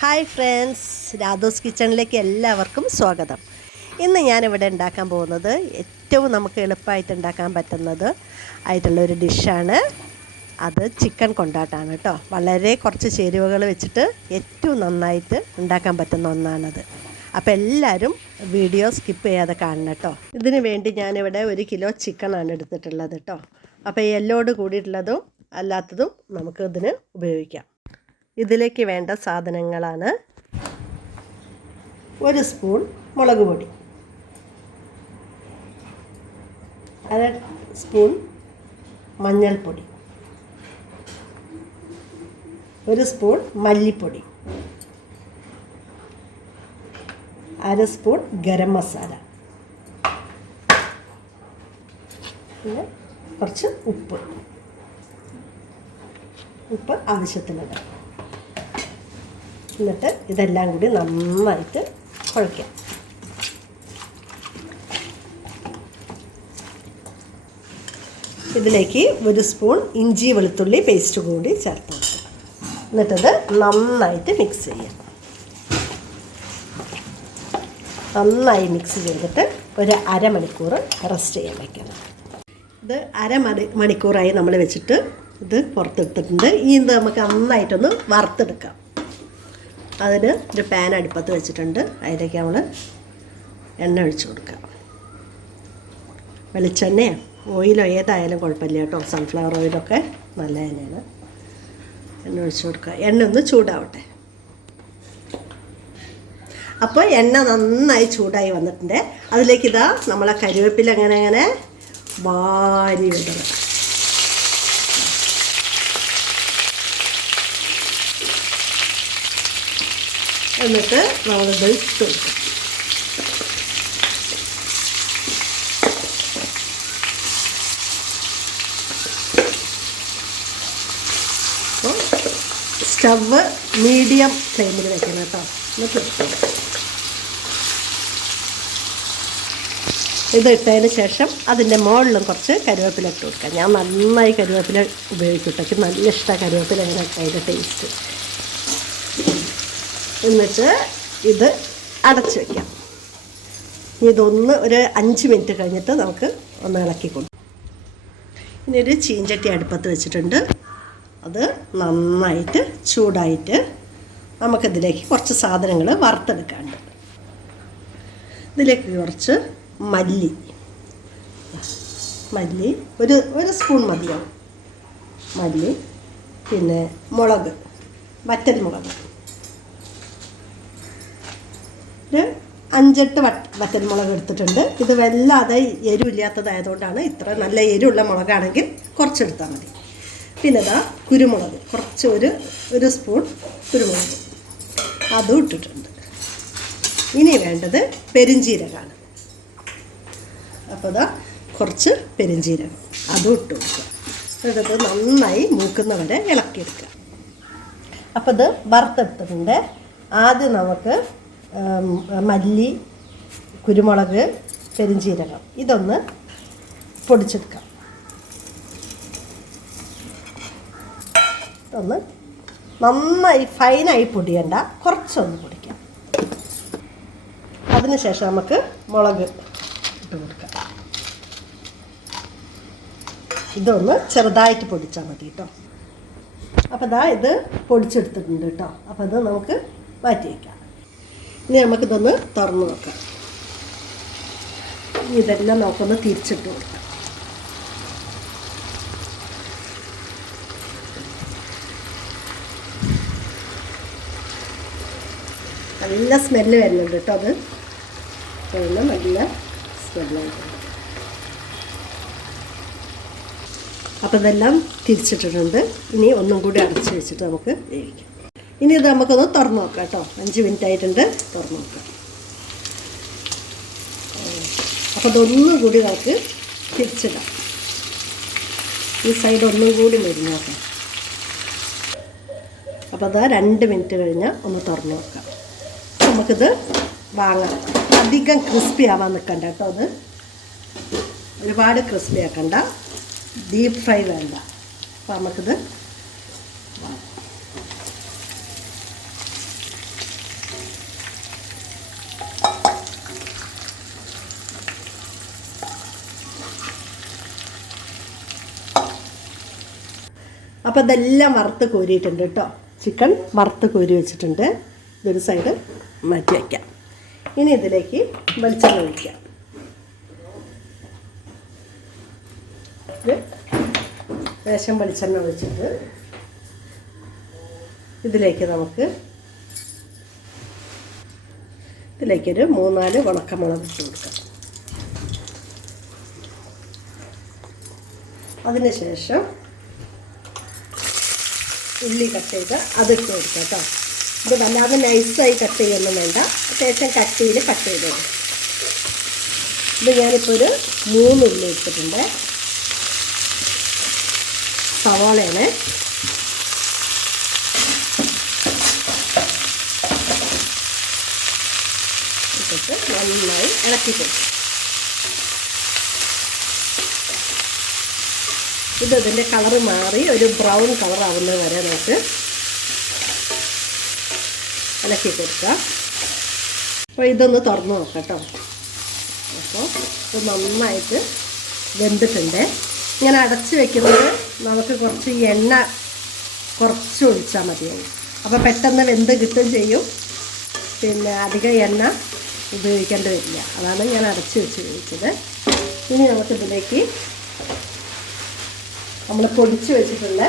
Hi friends, രാധോസ് കിച്ചണിലേക്ക് എല്ലാവർക്കും സ്വാഗതം. ഇന്ന് ഞാനിവിടെ ഉണ്ടാക്കാൻ പോകുന്നത് ഏറ്റവും നമുക്ക് എളുപ്പമായിട്ട് ഉണ്ടാക്കാൻ പറ്റുന്നത് ആയിട്ടുള്ളൊരു ഡിഷാണ്. അത് ചിക്കൻ കൊണ്ടാട്ടാണ് കേട്ടോ. വളരെ കുറച്ച് ചേരുവകൾ വെച്ചിട്ട് ഏറ്റവും നന്നായിട്ട് ഉണ്ടാക്കാൻ പറ്റുന്ന ഒന്നാണത്. അപ്പോൾ എല്ലാവരും വീഡിയോ സ്കിപ്പ് ചെയ്യാതെ കാണണം കേട്ടോ. ഇതിന് വേണ്ടി ഞാനിവിടെ 1 കിലോ ചിക്കനാണ് എടുത്തിട്ടുള്ളത് കേട്ടോ. അപ്പോൾ എല്ലോട് കൂടിയിട്ടുള്ളതും അല്ലാത്തതും നമുക്ക് ഇതിന് ഉപയോഗിക്കാം. ഇതിലേക്ക് വേണ്ട സാധനങ്ങളാണ്: 1 സ്പൂൺ മുളക് പൊടി, 1/2 സ്പൂൺ മഞ്ഞൾപ്പൊടി, 1 സ്പൂൺ മല്ലിപ്പൊടി, 1/2 സ്പൂൺ ഗരം മസാല, പിന്നെ കുറച്ച് ഉപ്പ് ആവശ്യത്തിനുണ്ട്. എന്നിട്ട് ഇതെല്ലാം കൂടി നന്നായിട്ട് കുഴയ്ക്കാം. ഇതിലേക്ക് 1 സ്പൂൺ ഇഞ്ചി വെളുത്തുള്ളി പേസ്റ്റ് കൂടി ചേർത്ത് വെക്കുക. എന്നിട്ടത് നന്നായിട്ട് മിക്സ് ചെയ്യാം. നന്നായി മിക്സ് ചെയ്തിട്ട് ഒരു അരമണിക്കൂർ റെസ്റ്റ് ചെയ്യാൻ വയ്ക്കണം. ഇത് അരമണിക്കൂറായി നമ്മൾ വെച്ചിട്ട് ഇത് പുറത്തെടുത്തിട്ടുണ്ട്. ഇത് നമുക്ക് നന്നായിട്ടൊന്ന് വറുത്തെടുക്കാം. അതിന് ഒരു പാൻ അടുപ്പത്ത് വെച്ചിട്ടുണ്ട്. അതിലേക്ക് നമ്മൾ എണ്ണ ഒഴിച്ച് കൊടുക്കാം. വെളിച്ചെണ്ണയോ ഓയിലോ ഏതായാലും കുഴപ്പമില്ല കേട്ടോ. സൺഫ്ലവർ ഓയിലൊക്കെ നല്ല എണ്ണയാണ്. എണ്ണ ഒഴിച്ച് കൊടുക്കുക. എണ്ണ ഒന്ന് ചൂടാവട്ടെ. അപ്പോൾ എണ്ണ നന്നായി ചൂടായി വന്നിട്ടുണ്ട്. അതിലേക്ക് ഇതാ നമ്മളെ കറിവേപ്പില അങ്ങനെ വാരി വിടണം. എന്നിട്ട് നമ്മളിത് ഇട്ട് കൊടുക്കും. അപ്പോൾ സ്റ്റവ് മീഡിയം ഫ്ലെയിമിൽ വെക്കണം കേട്ടോ. എന്നിട്ട് ഇത് ഇട്ടതിന് ശേഷം അതിൻ്റെ മുകളിലും കുറച്ച് കറിവേപ്പില ഇട്ട് കൊടുക്കാം. ഞാൻ നന്നായി കറിവേപ്പില ഉപയോഗിക്കും കേട്ടോ. എനിക്ക് നല്ല ഇഷ്ടമാണ് കറിവേപ്പില. അതിൻ്റെ ടേസ്റ്റ്. എന്നിട്ട് ഇത് അടച്ച് വയ്ക്കാം. ഇതൊന്ന് ഒരു 5 മിനിറ്റ് കഴിഞ്ഞിട്ട് നമുക്ക് ഒന്ന് ഇളക്കി കൊടുക്കും. ഇനി ഒരു ചീഞ്ചട്ടി അടുപ്പത്ത് വെച്ചിട്ടുണ്ട്. അത് നന്നായിട്ട് ചൂടായിട്ട് നമുക്കിതിലേക്ക് കുറച്ച് സാധനങ്ങൾ വറുത്തെടുക്കാനുണ്ട്. ഇതിലേക്ക് കുറച്ച് മല്ലി ഒരു സ്പൂൺ മതിയാവും. മല്ലി, പിന്നെ മുളക്, വറ്റൽമുളക് ഒരു 5-8 വറ്റൽമുളക് എടുത്തിട്ടുണ്ട്. ഇത് വല്ലാതെ എരിവില്ലാത്തതായതുകൊണ്ടാണ് ഇത്ര. നല്ല എരിവുള്ള മുളകാണെങ്കിൽ കുറച്ചെടുത്താൽ മതി. പിന്നെ ഇതാ കുരുമുളക്, കുറച്ച് ഒരു സ്പൂൺ കുരുമുളക് അതും ഇട്ടിട്ടുണ്ട്. ഇനി വേണ്ടത് പെരിഞ്ജീരകമാണ്. അപ്പോൾ ഇതാ കുറച്ച് പെരിഞ്ജീരകം അതും ഇട്ട് കൊടുക്കുക. എന്നിട്ട് നന്നായി മൂക്കുന്നവരെ ഇളക്കിയെടുക്കുക. അപ്പോൾ ഇത് വറുത്തെടുത്തിട്ടുണ്ട്. ആദ്യം നമുക്ക് മല്ലി, കുരുമുളക്, പെരിഞ്ജീരകം ഇതൊന്ന് പൊടിച്ചെടുക്കാം. ഇതൊന്ന് നന്നായി ഫൈനായി പൊടിയണ്ട, കുറച്ചൊന്ന് പൊടിക്കാം. അതിനുശേഷം നമുക്ക് മുളക് ഇട്ട് കൊടുക്കാം. ഇതൊന്ന് ചെറുതായിട്ട് പൊടിച്ചാൽ മതി കേട്ടോ. അപ്പോൾ ഇതാ ഇത് പൊടിച്ചെടുത്തിട്ടുണ്ട് കേട്ടോ. അപ്പോൾ ഇത് നമുക്ക് മാറ്റി വയ്ക്കാം. ഇനി നമുക്കിതൊന്ന് തുറന്ന് നോക്കാം. ഇതെല്ലാം നമുക്കൊന്ന് തിരിച്ചിട്ട് കൊടുക്കാം. നല്ല സ്മെല്ല് വരുന്നുണ്ട് കേട്ടോ. അത് നല്ല സ്മെല്ലായിട്ടുണ്ട്. അപ്പോൾ ഇതെല്ലാം തിരിച്ചിട്ടിട്ടുണ്ട്. ഇനി ഒന്നും കൂടി അടച്ച് വെച്ചിട്ട് നമുക്ക് വേവിക്കാം. ഇനി ഇത് നമുക്കൊന്ന് തുറന്ന് നോക്കാം കേട്ടോ. 5 മിനിറ്റ് ആയിട്ടുണ്ട്. തുറന്ന് നോക്കാം. അപ്പോൾ ഇതൊന്നും കൂടി നമുക്ക് തിരിച്ചിടാം. ഈ സൈഡ് ഒന്നും കൂടി മരുന്ന് നോക്കാം. അപ്പോൾ അതാ 2 മിനിറ്റ് കഴിഞ്ഞാൽ ഒന്ന് തുറന്ന് നോക്കാം. നമുക്കിത് വാങ്ങാം. അധികം ക്രിസ്പി ആവാൻ നിൽക്കണ്ട കേട്ടോ. അത് ഒരുപാട് ക്രിസ്പി ആക്കണ്ട, ഡീപ്പ് ഫ്രൈ വേണ്ട. അപ്പോൾ നമുക്കിത് അപ്പോൾ ഇതെല്ലാം വറുത്ത് കോരിയിട്ടുണ്ട് കേട്ടോ. ചിക്കൻ വറുത്ത് കോരി വെച്ചിട്ടുണ്ട്. ഇതൊരു സൈഡ് മാറ്റി വയ്ക്കാം. ഇനി ഇതിലേക്ക് വെളിച്ചെണ്ണ ഒഴിക്കാം. ലേശം വെളിച്ചെണ്ണ ഒഴിച്ചിട്ട് ഇതിലേക്കൊരു 3-4 ഉണക്കമുളക് ഇട്ട് കൊടുക്കാം. അതിനുശേഷം ഉള്ളി കട്ട് ചെയ്ത് അതിട്ട് കൊടുക്കാം കേട്ടോ. ഇത് വല്ലാതെ നൈസായി കട്ട് ചെയ്യൊന്നും വേണ്ട, അത്യാവശ്യം കട്ടിയിൽ കട്ട് ചെയ്ത്. ഇത് ഞാനിപ്പോൾ ഒരു 3 ഉള്ളി എടുത്തിട്ടുണ്ട്. സവാളയാണ്. ഇട്ടിട്ട് നന്നായി ഇളക്കി കൊടുക്കും. ഇതിൻ്റെ കളറ് മാറി ഒരു ബ്രൗൺ കളർ ആവുന്നത് വരെ നമുക്ക് ഇളക്കി കൊടുക്കുക. അപ്പോൾ ഇതൊന്ന് തുറന്ന് നോക്കാം കേട്ടോ. അപ്പോൾ ഇത് നന്നായിട്ട് വെന്തിട്ടുണ്ട്. ഇങ്ങനെ അടച്ച് വെക്കുന്നത് നമുക്ക് കുറച്ച് എണ്ണ കുറച്ച് ഒഴിച്ചാൽ മതിയാവും. അപ്പോൾ പെട്ടെന്ന് വെന്ത് കിട്ടുകയും ചെയ്യും. പിന്നെ അധികം എണ്ണ ഉപയോഗിക്കേണ്ടി വരില്ല. അതാണ് ഞാൻ അടച്ച് വെച്ച് ഉപയോഗിച്ചത്. ഇനി നമുക്കിതിലേക്ക് നമ്മൾ പൊടിച്ച് വെച്ചിട്ടുള്ള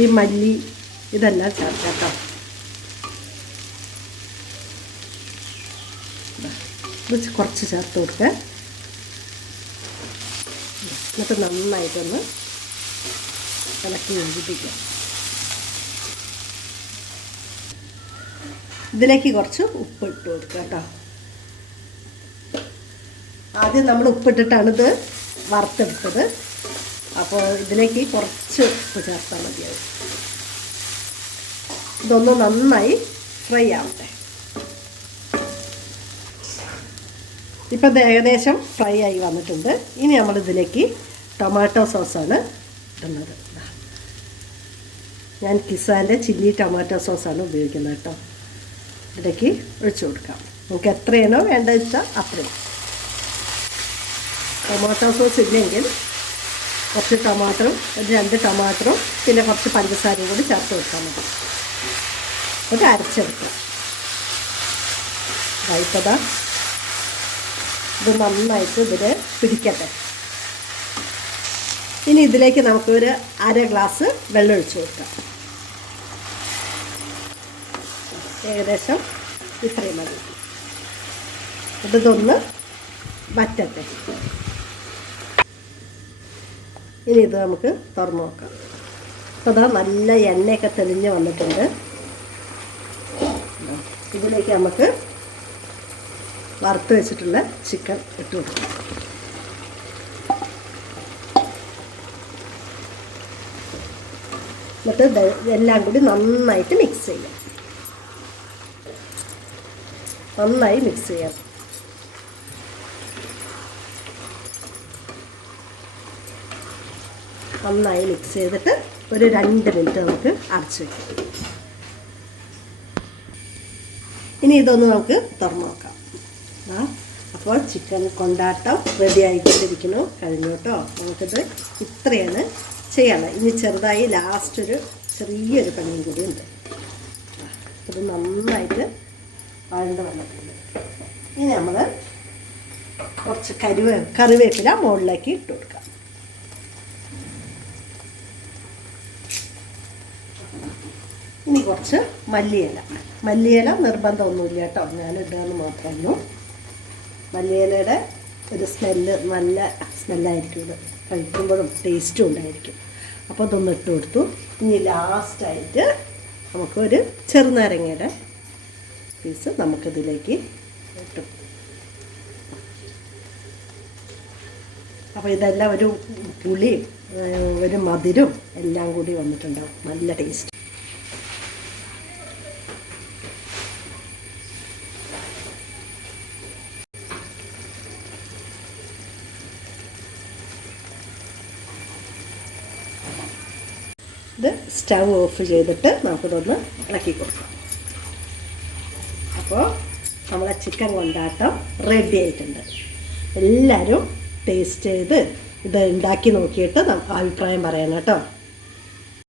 ഈ മല്ലി ഇതെല്ലാം ചേർക്കാം കേട്ടോ. ഇത് കുറച്ച് ചേർത്ത് കൊടുക്കുക. എന്നിട്ട് നന്നായിട്ടൊന്ന് ഇളക്കി യോജിപ്പിക്കുക. ഇതിലേക്ക് കുറച്ച് ഉപ്പ് ഇട്ട് കൊടുക്കുക കേട്ടോ. ആദ്യം നമ്മൾ ഉപ്പിട്ടിട്ടാണിത് വറുത്തെടുത്തത്. അപ്പോൾ ഇതിലേക്ക് കുറച്ച് ഉപ്പ് ചേർത്താൽ മതിയാവും. ഇതൊന്ന് നന്നായി ഫ്രൈ ആവട്ടെ. ഇപ്പം ഇത് ഏകദേശം ഫ്രൈ ആയി വന്നിട്ടുണ്ട്. ഇനി നമ്മളിതിലേക്ക് ടൊമാറ്റോ സോസാണ് ഇടുന്നത്. ഞാൻ കിസാൻ്റെ ചില്ലി ടൊമാറ്റോ സോസാണ് ഉപയോഗിക്കുന്നത് കേട്ടോ. ഇതിലേക്ക് ഒഴിച്ചു കൊടുക്കാം. നമുക്ക് എത്രയാണോ വേണ്ടത് വെച്ചാൽ അത്രയും. ടൊമാറ്റോ സോസ് ഇല്ലെങ്കിൽ കുറച്ച് ടൊമാറ്ററും ഒരു 2 ടൊമാറ്ററും പിന്നെ കുറച്ച് പഞ്ചസാരയും കൂടി ചേർത്ത് കൊടുത്താൽ മതി. ഒരു അരച്ചെടുക്കാം. ഇതായിപ്പതാ ഇത് നന്നായിട്ട് ഇതിൽ പിടിക്കട്ടെ. ഇനി ഇതിലേക്ക് നമുക്കൊരു 1/2 ഗ്ലാസ് വെള്ളം ഒഴിച്ച് കൊടുക്കാം. ഏകദേശം ഇത്രയും മതി. ഇതൊന്ന് വറ്റട്ടെ. ഇനി ഇത് നമുക്ക് തുറന്ന് നോക്കാം. അപ്പോൾ അതാ നല്ല എണ്ണയൊക്കെ തെളിഞ്ഞ് വന്നിട്ടുണ്ട്. ഇതിലേക്ക് നമുക്ക് വറുത്ത് വെച്ചിട്ടുള്ള ചിക്കൻ ഇട്ട് കൊടുക്കാം. എന്നിട്ട് എല്ലാം കൂടി നന്നായിട്ട് മിക്സ് ചെയ്യാം. നന്നായി മിക്സ് ചെയ്യാം. നന്നായി മിക്സ് ചെയ്തിട്ട് ഒരു 2 മിനിറ്റ് നമുക്ക് അടച്ച് വയ്ക്കാം. ഇനി ഇതൊന്ന് നമുക്ക് തുറന്ന് നോക്കാം. അപ്പോൾ ചിക്കൻ കൊണ്ടാട്ടം റെഡി ആയിക്കൊണ്ടിരിക്കുന്നു. കഴിഞ്ഞു കേട്ടോ. നമുക്കിത് ഇത്രയാണ് ചെയ്യണം. ഇനി ചെറുതായി ലാസ്റ്റ് ഒരു ചെറിയൊരു പണിയും കൂടി ഉണ്ട്. ഇത് നന്നായിട്ട് വഴണ്ട് വന്നിട്ടുണ്ട്. ഇനി നമ്മൾ കുറച്ച് കറിവേപ്പില മുകളിലേക്ക് ഇട്ട് കൊടുക്കാം. ഇനി കുറച്ച് മല്ലിയില നിർബന്ധമൊന്നുമില്ല കേട്ടോ. ഞാൻ ഇടുകയെന്ന് മാത്രമല്ലോ. മല്ലിയിലയുടെ ഒരു സ്മെല്ല് നല്ല സ്മെല്ലായിരിക്കും. ഇത് കഴിക്കുമ്പോഴും ടേസ്റ്റും ഉണ്ടായിരിക്കും. അപ്പോൾ ഇതൊന്ന് ഇട്ട് കൊടുത്തു. ഇനി ലാസ്റ്റായിട്ട് നമുക്കൊരു ചെറുനാരങ്ങയുടെ പീസ് നമുക്കിതിലേക്ക് ഇട്ടു. അപ്പോൾ ഇതെല്ലാം ഒരു പുളിയും ഒരു മധുരവും എല്ലാം കൂടി വന്നിട്ടുണ്ടാവും. നല്ല ടേസ്റ്റ്. ഇത് സ്റ്റൗ ഓഫ് ചെയ്തിട്ട് നമുക്കിതൊന്ന് ഇളക്കി കൊടുക്കാം. അപ്പോൾ നമ്മളെ ചിക്കൻ കൊണ്ടാട്ടം റെഡി ആയിട്ടുണ്ട്. എല്ലാവരും ടേസ്റ്റ് ചെയ്ത് ഇത് ഉണ്ടാക്കി നോക്കിയിട്ട് നമുക്ക് അഭിപ്രായം പറയണം കേട്ടോ.